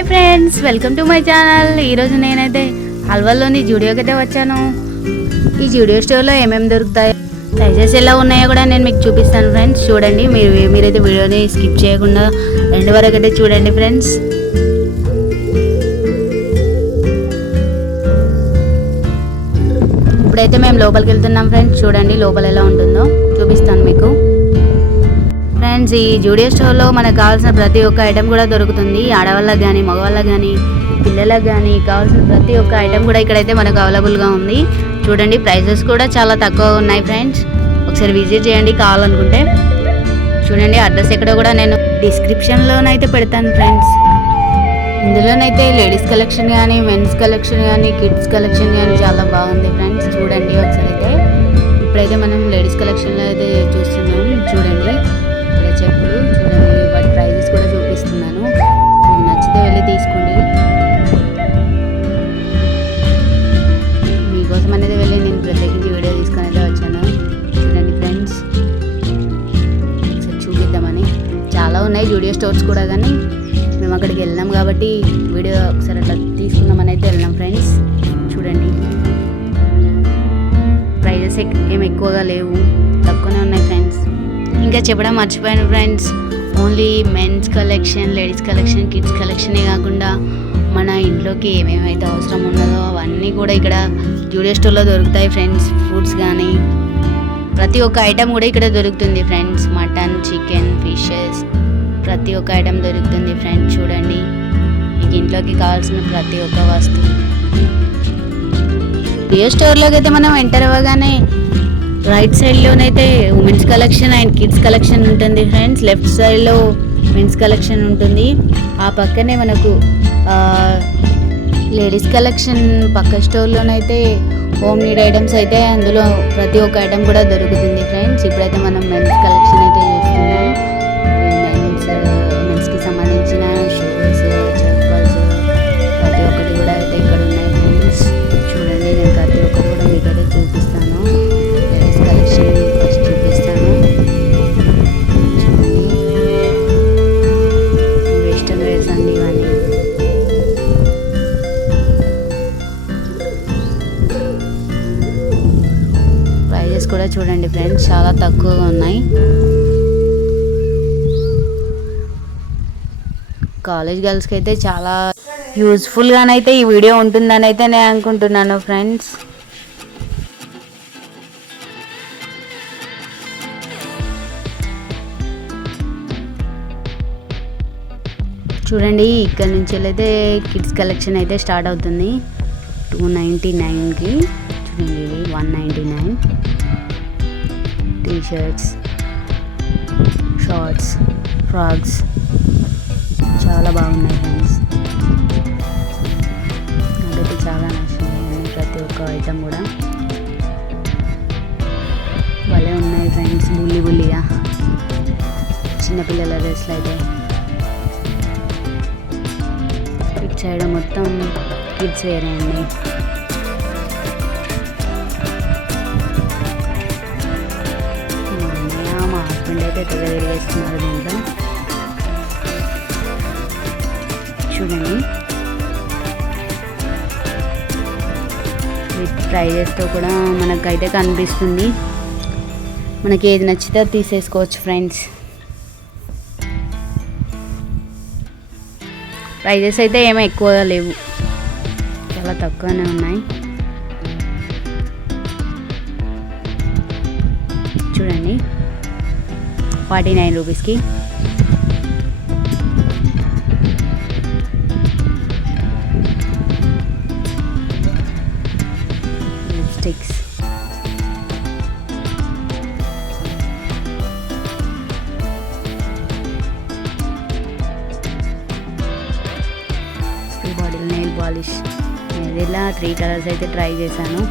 Hi friends, welcome to my channel. ఈరోజు నేనైతే హల్వాలోని జూడియోకి అయితే వచ్చాను. ఈ జూడియో స్టోర్లో ఏమేమి దొరుకుతాయో, ప్రైజెస్ ఎలా ఉన్నాయో కూడా నేను మీకు చూపిస్తాను ఫ్రెండ్స్. చూడండి, మీరైతే వీడియోని స్కిప్ చేయకుండా ఎండ్ వరకు అయితే చూడండి ఫ్రెండ్స్. ఇప్పుడైతే మేము లోపలికి వెళ్తున్నాం ఫ్రెండ్స్. చూడండి లోపల ఎలా ఉంటుందో చూపిస్తాను మీకు ఫ్రెండ్స్. ఈ జూడియో స్టోర్లో మనకు కావాల్సిన ప్రతి ఒక్క ఐటెం కూడా దొరుకుతుంది. ఆడవాళ్ళకి కానీ మగవాళ్ళకి కానీ పిల్లలకు కానీ కావాల్సిన ప్రతి ఒక్క ఐటెం కూడా ఇక్కడైతే మనకు అవైలబుల్గా ఉంది. చూడండి, ప్రైజెస్ కూడా చాలా తక్కువగా ఉన్నాయి ఫ్రెండ్స్. ఒకసారి విజిట్ చేయండి కావాలనుకుంటే. చూడండి, అడ్రస్ ఎక్కడో కూడా నేను డిస్క్రిప్షన్లోనైతే పెడతాను ఫ్రెండ్స్. ఇందులోనైతే లేడీస్ కలెక్షన్ కానీ మెన్స్ కలెక్షన్ కానీ కిడ్స్ కలెక్షన్ కానీ చాలా బాగుంది ఫ్రెండ్స్. చూడండి ఒకసారి అయితే. ఇప్పుడైతే మనం లేడీస్ కలెక్షన్లో అయితే చూస్తున్నాం. చూడండి ఇక్కడ చెప్పులు, చూడండి వాటి ప్రైజెస్ కూడా చూపిస్తున్నాను. మీకు నచ్చితే వెళ్ళి తీసుకోండి. మీకోసం అనేది వెళ్ళి నేను ప్రత్యేకించి వీడియో తీసుకొని అయితే వచ్చాను. చూడండి ఫ్రెండ్స్, ఒకసారి చూపిద్దామని. చాలా ఉన్నాయి జూడియో స్టోర్స్ కూడా, కానీ మేము అక్కడికి వెళ్ళినాం కాబట్టి వీడియో ఒకసారి అట్లా తీసుకుందామని అయితే వెళ్ళినాం ఫ్రెండ్స్. చూడండి, ప్రైజెస్ ఏం ఎక్కువగా లేవు, తక్కువనే ఉన్నాయి ఫ్రెండ్స్. ఇంకా చెప్పడం మర్చిపోయాను friends, only men's collection, ladies collection, kids కలెక్షనే కాకుండా మన ఇంట్లోకి ఏమేమైతే అవసరం ఉన్నదో అవన్నీ కూడా ఇక్కడ జూడియో స్టోర్లో దొరుకుతాయి ఫ్రెండ్స్. ఫ్రూట్స్ కానీ ప్రతి ఒక్క ఐటెం కూడా ఇక్కడ దొరుకుతుంది ఫ్రెండ్స్. మటన్, చికెన్, ఫిషెస్ ప్రతి ఒక్క ఐటెం దొరుకుతుంది ఫ్రెండ్స్. చూడండి, మీకు ఇంట్లోకి కావాల్సిన ప్రతి ఒక్క వస్తువు. జూడియో స్టోర్లోకి అయితే మనం ఎంటర్ అవ్వగానే రైట్ సైడ్లోనైతే women's collection and kids collection ఉంటుంది ఫ్రెండ్స్. లెఫ్ట్ సైడ్లో మెన్స్ కలెక్షన్ ఉంటుంది. ఆ పక్కనే మనకు లేడీస్ కలెక్షన్ పక్క స్టోర్లోనైతే హోమ్ నీడ్ ఐటమ్స్ అయితే అందులో ప్రతి ఒక్క ఐటమ్ కూడా దొరుకుతుంది ఫ్రెండ్స్. ఇప్పుడైతే మనం మెన్స్ కలెక్షన్ అయితే చూస్తున్నాం. మెన్స్కి సంబంధించిన షూస్, చెప్పల్స్ ప్రతి ఒక్కటి కూడా అయితే ఇక్కడ ఉన్నాయి ఫ్రెండ్స్. చూడండి, నేను ప్రతి ఒక్కటి కూడా మీకైతే చూపిస్తాను. లేడీస్ కలెక్షన్ ఫస్ట్ చూపిస్తాను. చూడండి, వెస్టర్న్ వేర్స్ అండి ఇవన్నీ. ప్రైజెస్ కూడా చూడండి ఫ్రెండ్స్, చాలా తక్కువగా ఉన్నాయి. కాలేజ్ గర్ల్స్కి అయితే చాలా యూజ్ఫుల్గానైతే ఈ వీడియో ఉంటుందని అయితే నేను అనుకుంటున్నాను ఫ్రెండ్స్. చూడండి, ఇక్కడ నుంచి అయితే కిడ్స్ కలెక్షన్ అయితే స్టార్ట్ అవుతుంది 299కి. చూడండి, 199 టీషర్ట్స్, షార్ట్స్, ఫ్రాక్స్ చాలా బాగున్నాయి ఫ్రెండ్స్. నాకైతే చాలా నచ్చింది ప్రతి ఒక్క ఐటమ్ కూడా. భలే ఉన్నాయి ఫ్రెండ్స్, బుల్లిగా చిన్నపిల్లల డ్రెస్లు అయితే. ఇటు సైడ్ మొత్తం కిడ్స్ వేరే అండి. మా హస్బెండ్ అయితే తెగ తిరిగేస్తున్నారు దీంట్లో. చూడండి, విత్ ప్రైజెస్తో కూడా మనకైతే కనిపిస్తుంది. మనకి ఏది నచ్చితే తీసేసుకోవచ్చు ఫ్రెండ్స్. ప్రైజెస్ అయితే ఏమీ ఎక్కువగా లేవు, చాలా తక్కువనే ఉన్నాయి. చూడండి, 49 రూపీస్కి లిప్స్టిక్స్. Body nail polish. నేను ఇలా 3 కలర్స్ అయితే ట్రై చేశాను.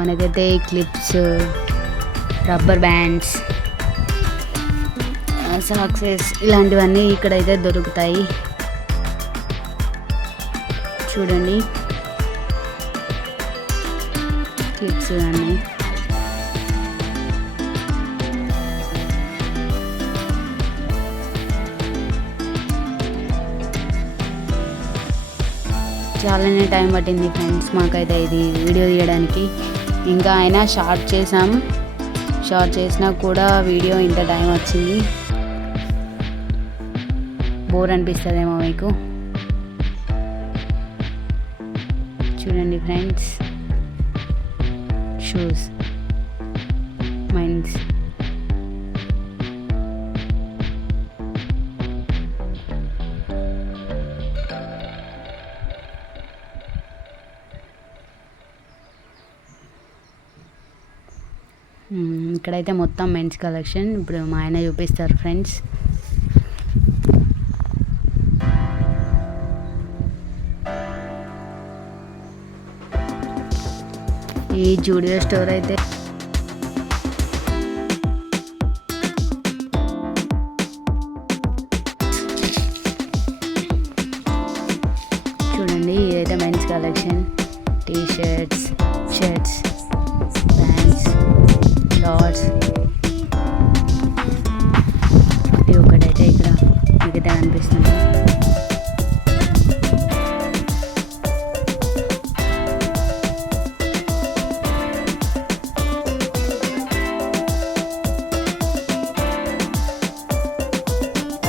మనకైతే క్లిప్స్, రబ్బర్ బ్యాండ్స్, సాక్సెస్ ఇలాంటివన్నీ ఇక్కడైతే దొరుకుతాయి. చూడండి క్లిప్స్ అన్నీ. చాలానే టైం పట్టింది ఫ్రెండ్స్ మాకైతే ఇది వీడియో తీయడానికి. ఇంకా అయినా షార్ట్ చేసినా కూడా వీడియో ఇంత టైం వచ్చింది. బోర్ అనిపిస్తుందేమో మీకు. చూడండి ఫ్రెండ్స్, షూస్, మైన్స్, ఇక్కడైతే మొత్తం మెన్స్ కలెక్షన్. ఇప్పుడు మా ఆయన చూపిస్తారు ఫ్రెండ్స్. ఈ జూడియో స్టోర్ అయితే చూడండి, ఇదైతే men's collection. T shirts, shirts, pants, shorts. ప్రతి ఒక్కటైతే ఇక్కడ మిగతా కనిపిస్తుంది.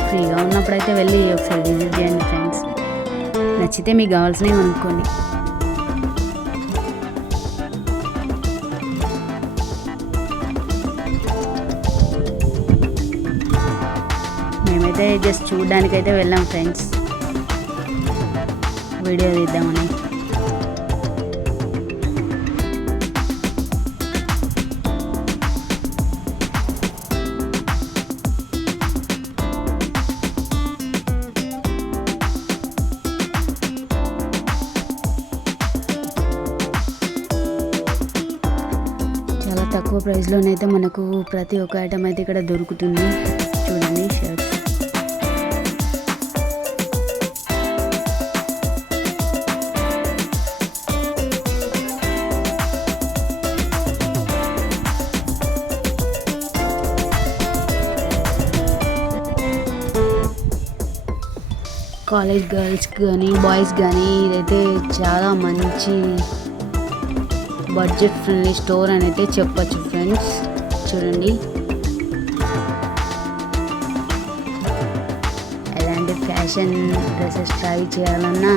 ఫ్రీగా ఉన్నప్పుడైతే వెళ్ళి ఒకసారి విజిట్ చేయండి ఫ్రెండ్స్. నచ్చితే మీకు కావాల్సినవి కొనుక్కోండి. మేమైతే జస్ట్ చూడడానికైతే వెళ్ళాం ఫ్రెండ్స్, వీడియో తీద్దామని. చాలా తక్కువ ప్రైస్లోనైతే మనకు ప్రతి ఒక్క ఐటమ్ అయితే ఇక్కడ దొరుకుతుంది. చూడండి షర్ట్స్, కాలేజ్ గర్ల్స్ కానీ బాయ్స్ కానీ ఇదైతే చాలా మంచి బడ్జెట్ ఫ్రెండ్లీ స్టోర్ అని అయితే చెప్పచ్చు ఫ్రెండ్స్. చూడండి, ఎలాంటి ఫ్యాషన్ డ్రెస్సెస్ ట్రై చేయాలన్నా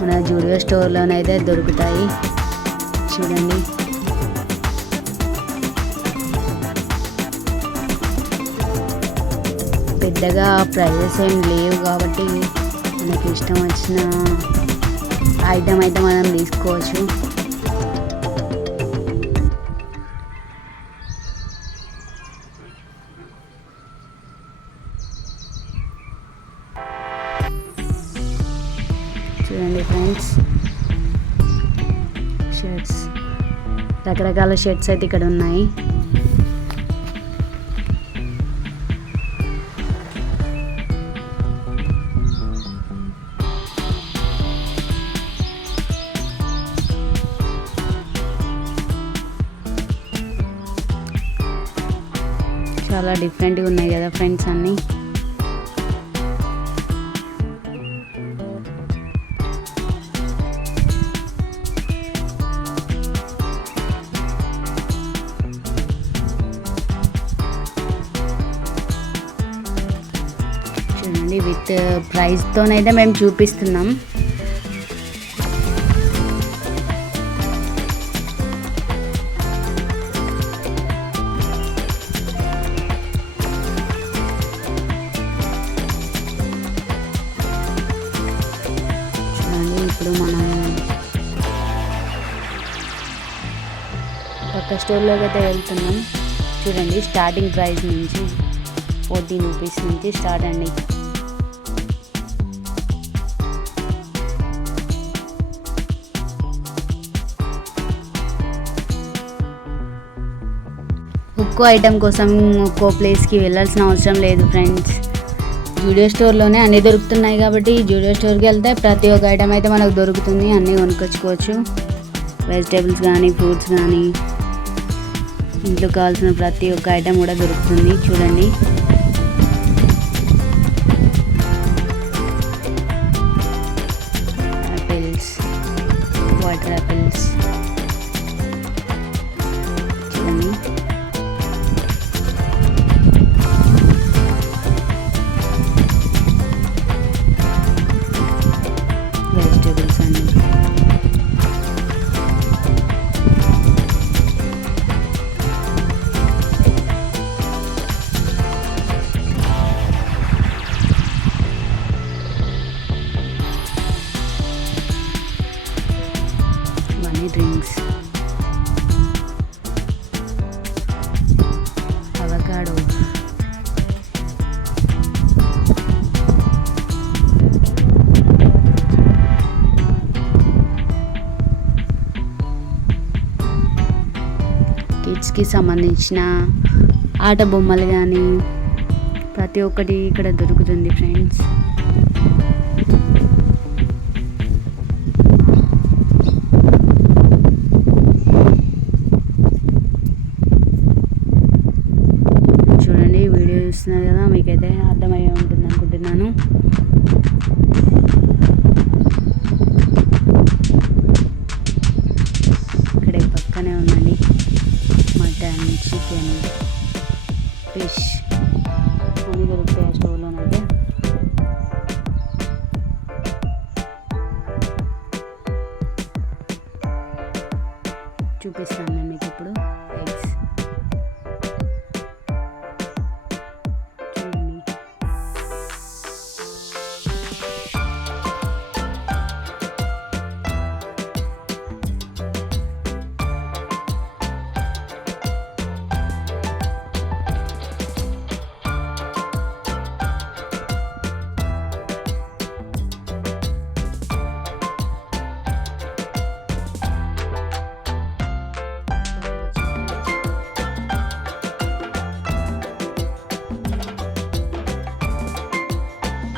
మన జూడియో స్టోర్లోనైతే దొరుకుతాయి. చూడండి, పెద్దగా ప్రైజెస్ ఏం లేవు కాబట్టి మనకి ఇష్టం వచ్చిన ఐటమ్ అయితే మనం తీసుకోవచ్చు. చూడండి ఫ్రెండ్స్, షర్ట్స్, రకరకాల షర్ట్స్ అయితే ఇక్కడ ఉన్నాయి. చాలా డిఫరెంట్గా ఉన్నాయి కదా ఫ్రెండ్స్ అన్నీ. చూడండి, విత్ ప్రైస్తోనైతే మేము చూపిస్తున్నాం. ఇప్పుడు మనం పక్క స్టోర్లోకి అయితే వెళ్తున్నాం. చూడండి, స్టార్టింగ్ ప్రైస్ నుంచి 14 రూపీస్ నుంచి స్టార్ట్ అండి. ఒక్కో ఐటెం కోసం ఒక్కో ప్లేస్కి వెళ్ళాల్సిన అవసరం లేదు ఫ్రెండ్స్. జూడియో స్టోర్లోనే అన్నీ దొరుకుతున్నాయి కాబట్టి జూడియో స్టోర్కి వెళ్తే ప్రతి ఒక్క ఐటెం అయితే మనకు దొరుకుతుంది, అన్నీ కొనుక్కొచ్చుకోవచ్చు. వెజిటేబుల్స్ కానీ ఫ్రూట్స్ కానీ ఇంట్లో కావాల్సిన ప్రతి ఒక్క ఐటెం కూడా దొరుకుతుంది. చూడండి, యాపిల్స్, వాటర్ యాపిల్స్ చూడండి, వెజిటేబుల్స్ అన్నీ. డ్రింక్స్, అవకాడో, కిడ్స్కి సంబంధించిన ఆట బొమ్మలు కానీ ప్రతి ఒక్కటి ఇక్కడ దొరుకుతుంది ఫ్రెండ్స్. వీడియో చూస్తున్నారు కదా, మీకైతే అర్థమయ్యే ఉంటుంది అనుకుంటున్నాను. ఇక్కడ పక్కనే ఉందండి మటన్, చికెన్, ఫిష్ అన్నీ దొరుకుతాయి ఆ స్టోర్లోనైతే. చూపిస్తాను నేను మీకు ఇప్పుడు. ఎగ్స్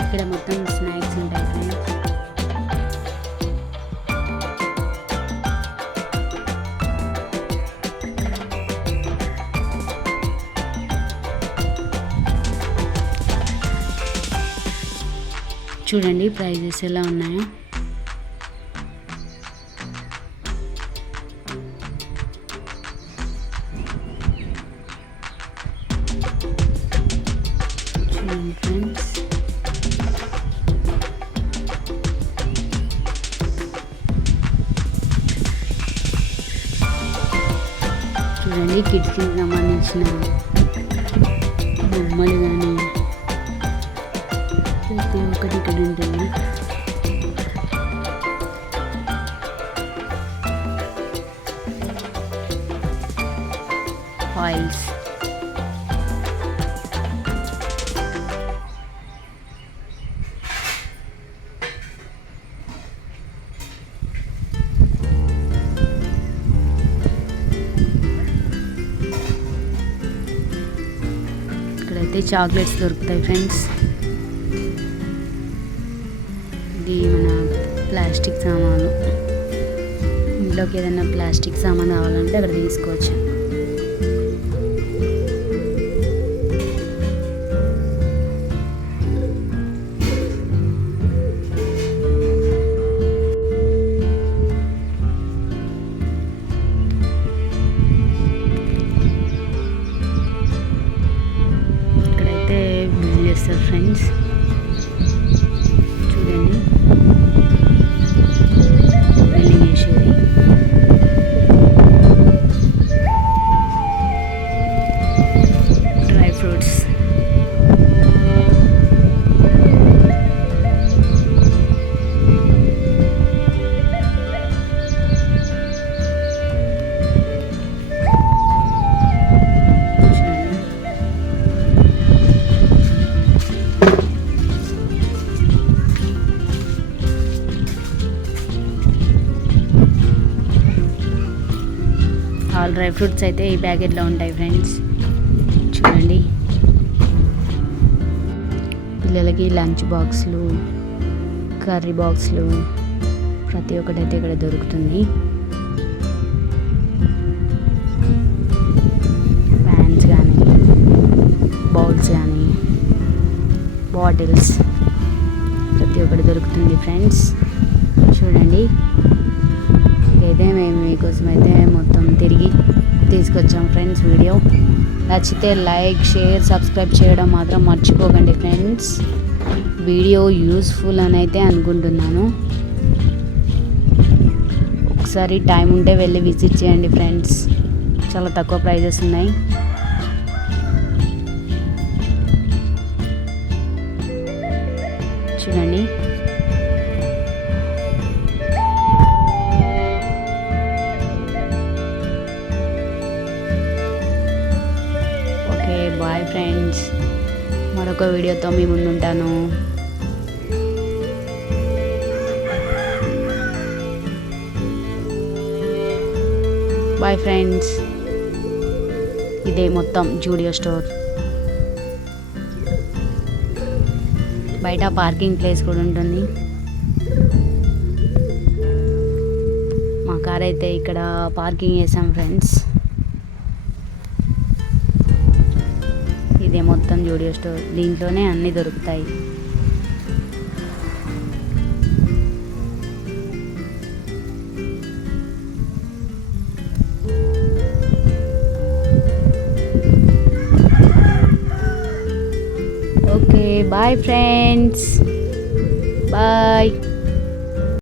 ఇక్కడ మొత్తం స్నాక్స్ ఉంటాయి ఫ్రెండ్స్. చూడండి ప్రైజెస్ ఎలా ఉన్నాయో. చూడండి ఫ్రెండ్స్, చూడండి కిడ్స్కి సంబంధించిన బొమ్మలు కానీ ప్రతి ఒక్కటి ఇక్కడ ఉంటుంది. ఆయిల్స్, ఇక్కడైతే చాక్లెట్స్ దొరుకుతాయి ఫ్రెండ్స్. ఇది మన ప్లాస్టిక్ సామాను, ఇంట్లోకి ఏదైనా ప్లాస్టిక్ సామాన్ కావాలంటే అక్కడ తీసుకోవచ్చు. ఇక్కడైతే బిల్ చేస్తారు ఫ్రెండ్స్. చూడండి బిల్లింగ్ చేసేది. Dry fruits, all dry fruits అయితే ఈ ప్యాకెట్లో ఉంటాయి ఫ్రెండ్స్. పిల్లలకి లంచ్ బాక్స్లు, కర్రీ బాక్స్లు ప్రతి ఒక్కటి అయితే ఇక్కడ దొరుకుతుంది. ప్యాన్స్ కానీ, బౌల్స్ కానీ, బాటిల్స్ ప్రతి ఒక్కటి దొరుకుతుంది ఫ్రెండ్స్. చూడండి, ఇదైతే మేము మీకోసం అయితే మొత్తం తిరిగి తీసుకొచ్చాం ఫ్రెండ్స్. వీడియో నచ్చితే లైక్, షేర్, సబ్స్క్రైబ్ చేయడం మాత్రం మర్చిపోకండి ఫ్రెండ్స్. వీడియో యూస్ఫుల్ అని అయితే అనుకుంటున్నాను. ఒకసారి టైం ఉంటే వెళ్ళి విజిట్ చేయండి ఫ్రెండ్స్. చాలా తక్కువ ప్రైజెస్ ఉన్నాయి. చూడండి, ఓకే బాయ్ ఫ్రెండ్స్. మరొక వీడియోతో మీ ముందుంటాను. Bye friends. ఇదే మొత్తం జూడియో స్టోర్. బయట పార్కింగ్ ప్లేస్ కూడా ఉంటుంది. మా కార్ అయితే ఇక్కడ పార్కింగ్ చేసాం ఫ్రెండ్స్. ఇదే మొత్తం జూడియో స్టోర్. దీంట్లోనే అన్నీ దొరుకుతాయి. Okay bye friends. బాయ్.